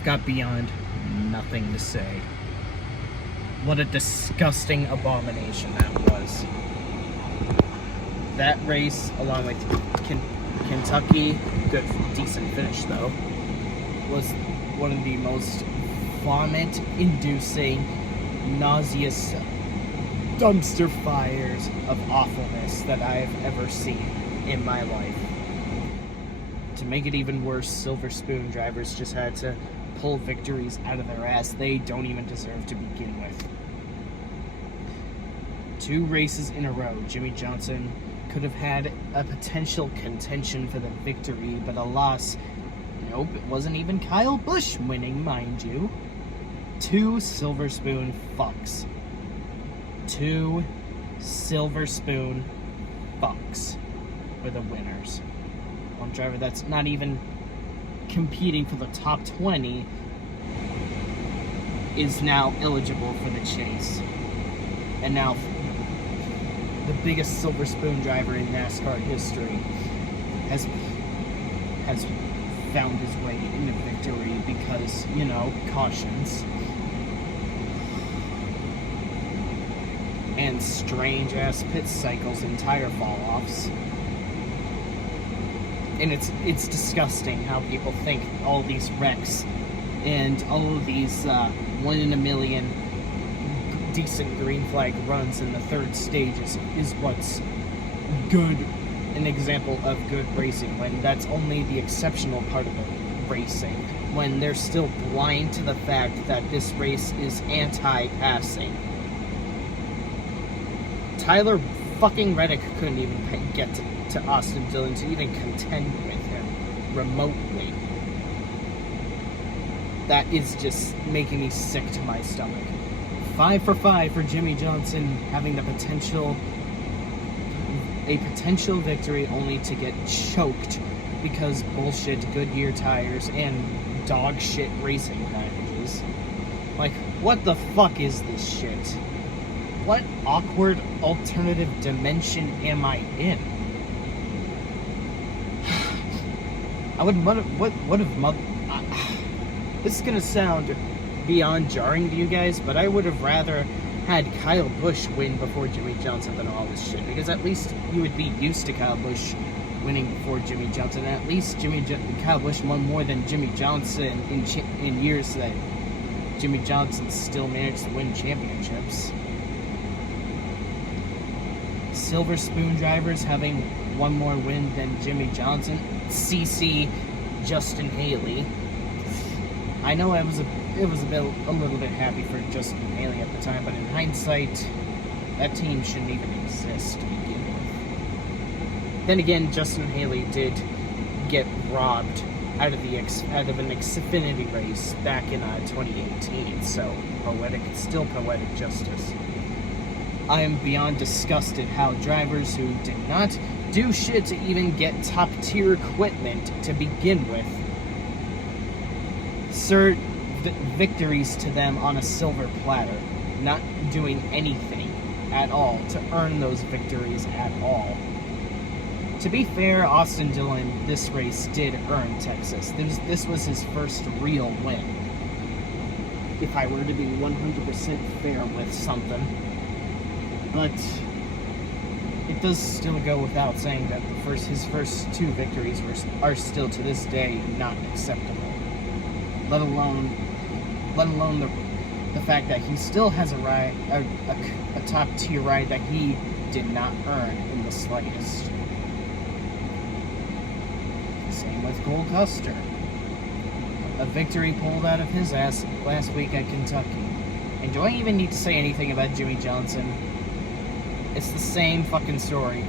I've got beyond nothing to say. What a disgusting abomination that was. That race, along with Kentucky, good, decent finish though, was one of the most vomit-inducing, nauseous dumpster fires of awfulness that I have ever seen in my life. To make it even worse, Silver Spoon drivers just had to pull victories out of their ass they don't even deserve to begin with. 2 races in a row, Jimmie Johnson could have had a potential contention for the victory, but alas, nope, it wasn't even Kyle Busch winning, mind you. 2 Silver Spoon fucks. 2 Silver Spoon fucks were the winners. One driver that's not even competing for the top 20 is now eligible for the chase. And now the biggest Silver Spoon driver in NASCAR history has found his way into victory because, you know, cautions. And strange-ass pit cycles and tire fall-offs. And it's disgusting how people think all these wrecks and all of these 1 in a million decent green flag runs in the 3rd stage is what's good, an example of good racing, when that's only the exceptional part of the racing, when they're still blind to the fact that this race is anti-passing. Tyler fucking Reddick couldn't even get to Austin Dillon to even contend with him remotely. That is just making me sick to my stomach. 5 for 5 for Jimmie Johnson, having a potential victory only to get choked because bullshit Goodyear tires and dog shit racing packages. Like, what the fuck is this shit? What awkward alternative dimension am I in? This is gonna sound beyond jarring to you guys, but I would have rather had Kyle Busch win before Jimmie Johnson than all this shit, because at least you would be used to Kyle Busch winning before Jimmie Johnson, and at least Kyle Busch won more than Jimmie Johnson in years that Jimmie Johnson still managed to win championships. Silver Spoon drivers having 1 more win than Jimmie Johnson. CC Justin Haley. I know it was a little bit happy for Justin Haley at the time, but in hindsight, that team shouldn't even exist to begin with. Then again, Justin Haley did get robbed out of an Xfinity race back in 2018, so still poetic justice. I am beyond disgusted how drivers who did not do shit to even get top-tier equipment to begin with served victories to them on a silver platter, not doing anything at all to earn those victories at all. To be fair, Austin Dillon, this race did earn Texas. This was his first real win. If I were to be 100% fair with something. But it does still go without saying that his first 2 victories are still to this day not acceptable. Let alone the fact that he still has a top tier ride that he did not earn in the slightest. Same with Cole Custer. A victory pulled out of his ass last week at Kentucky. And do I even need to say anything about Jimmie Johnson? It's the same fucking story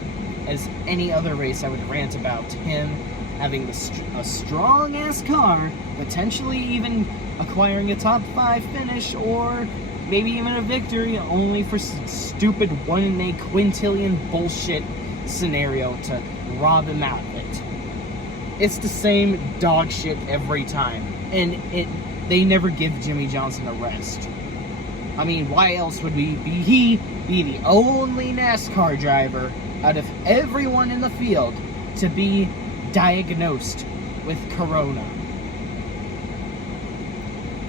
as any other race I would rant about. Him having a strong-ass car, potentially even acquiring a top 5 finish, or maybe even a victory, only for stupid 1 in a quintillion bullshit scenario to rob him out of it. It's the same dog shit every time, and they never give Jimmie Johnson a rest. I mean, why else would he be the only NASCAR driver out of everyone in the field to be diagnosed with corona?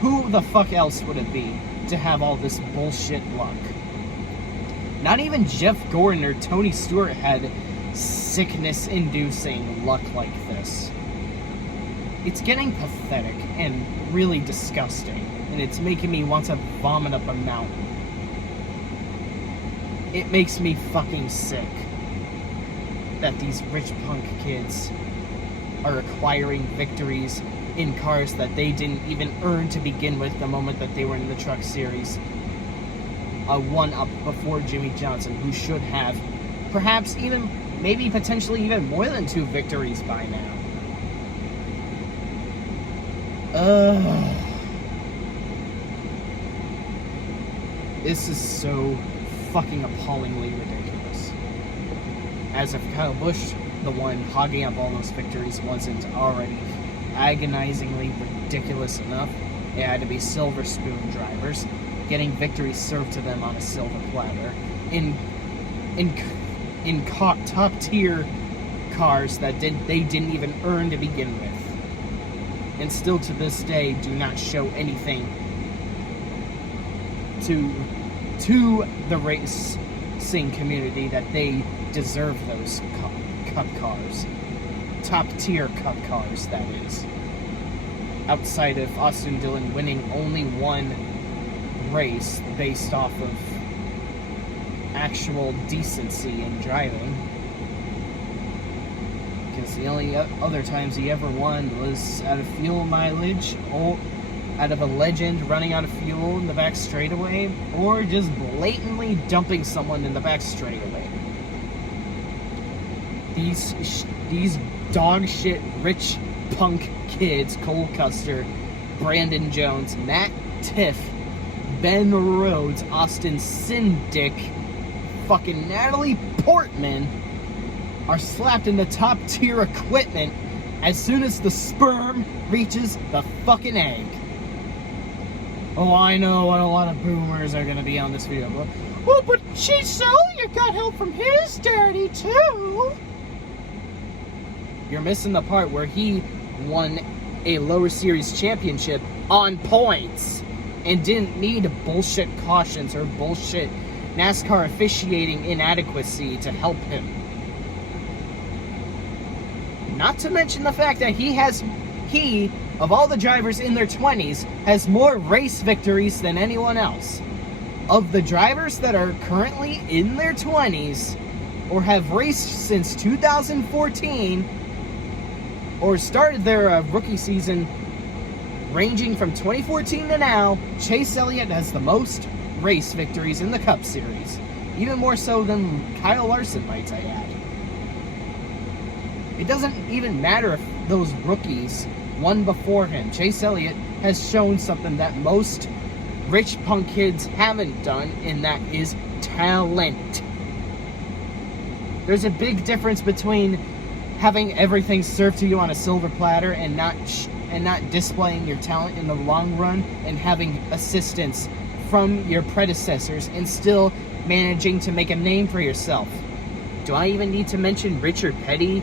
who the fuck else would it be to have all this bullshit luck? Not even Jeff Gordon or Tony Stewart had sickness-inducing luck like this. It's getting pathetic and really disgusting, and it's making me want to vomit up a mountain. It makes me fucking sick that these rich punk kids are acquiring victories in cars that they didn't even earn to begin with the moment that they were in the Truck Series. A one-up before Jimmie Johnson, who should have perhaps even, maybe potentially even more than 2 victories by now. This is so fucking appallingly ridiculous. As if Kyle Busch, the one hogging up all those victories, wasn't already agonizingly ridiculous enough, it had to be silver spoon drivers getting victories served to them on a silver platter in top tier cars that they didn't even earn to begin with, and still to this day do not show anything to the racing community that they deserve those cup cars. Top tier cup cars, that is. Outside of Austin Dillon winning only one race based off of actual decency in driving. Because the only other times he ever won was out of fuel mileage, or out of a legend running out of fuel in the back straightaway, or just blatantly dumping someone in the back straightaway. These dog shit rich punk kids, Cole Custer, Brandon Jones, Matt Tifft, Ben Rhodes, Austin Cindric, fucking Natalie Portman are slapped into top tier equipment as soon as the sperm reaches the fucking egg. Oh, I know what a lot of boomers are gonna be on this video. Oh, but Chase Elliott got help from his daddy too. You're missing the part where he won a lower series championship on points and didn't need bullshit cautions or bullshit NASCAR officiating inadequacy to help him. Not to mention the fact that he, of all the drivers in their 20s, has more race victories than anyone else. Of the drivers that are currently in their 20s, or have raced since 2014, or started their rookie season ranging from 2014 to now, Chase Elliott has the most race victories in the Cup Series. Even more so than Kyle Larson, might I add. It doesn't even matter if those rookies won before him. Chase Elliott has shown something that most rich punk kids haven't done, and that is talent. There's a big difference between having everything served to you on a silver platter and not displaying your talent in the long run, and having assistance from your predecessors and still managing to make a name for yourself. Do I even need to mention Richard Petty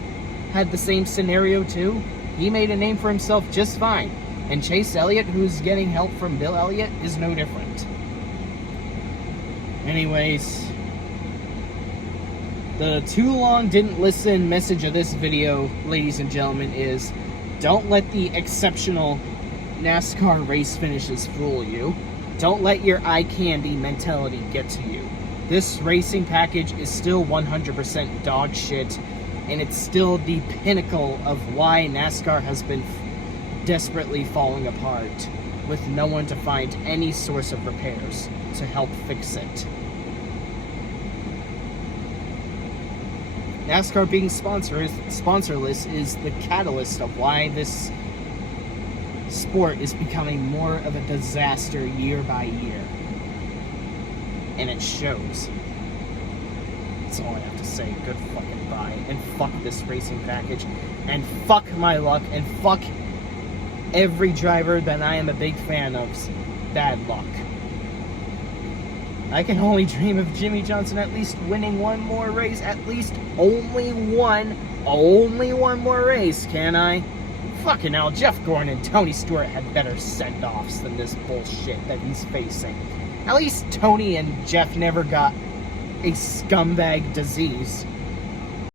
had the same scenario too? He made a name for himself just fine. And Chase Elliott, who's getting help from Bill Elliott, is no different. Anyways, the too long didn't listen message of this video, ladies and gentlemen, is don't let the exceptional NASCAR race finishes fool you. Don't let your eye candy mentality get to you. This racing package is still 100% dog shit, and it's still the pinnacle of why NASCAR has been desperately falling apart, with no one to find any source of repairs to help fix it. NASCAR being sponsorless is the catalyst of why this sport is becoming more of a disaster year by year. And it shows. That's all I have to say. Good fucking bye. And fuck this racing package. And fuck my luck. And fuck every driver that I am a big fan of's bad luck. I can only dream of Jimmie Johnson at least winning one more race. At least only one more race, can I? Fucking hell, Jeff Gordon and Tony Stewart had better send-offs than this bullshit that he's facing. At least Tony and Jeff never got a scumbag disease.